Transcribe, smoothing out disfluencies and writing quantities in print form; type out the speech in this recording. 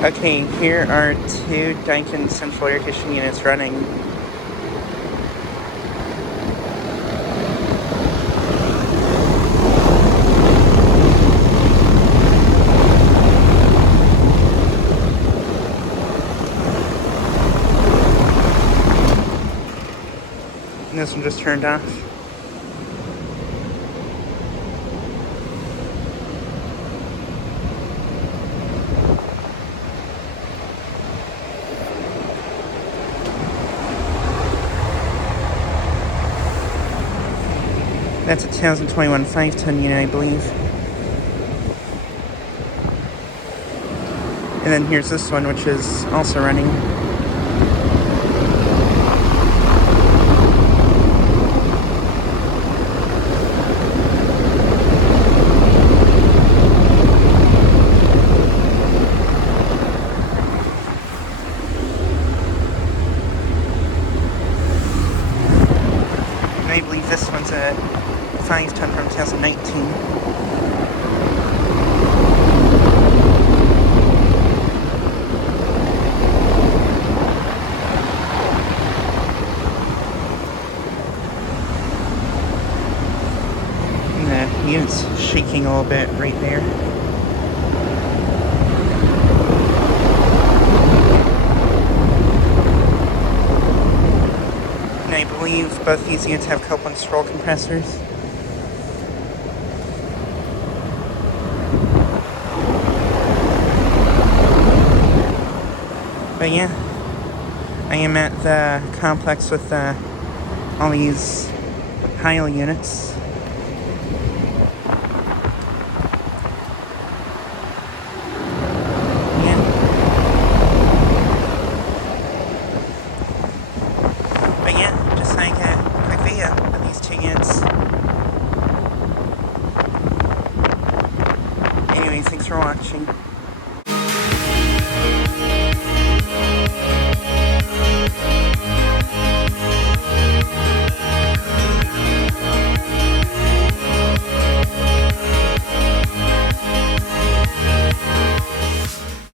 Okay, here are two Daikin central air conditioning units running. And this one just turned off. That's a 2021 5-ton unit, I believe. And then here's this one, which is also running. And I believe this one's a 5-ton from 2019. The unit's shaking a little bit right there. And I believe both these units have couple and scroll compressors. But yeah, I am at the complex with all these Heil units.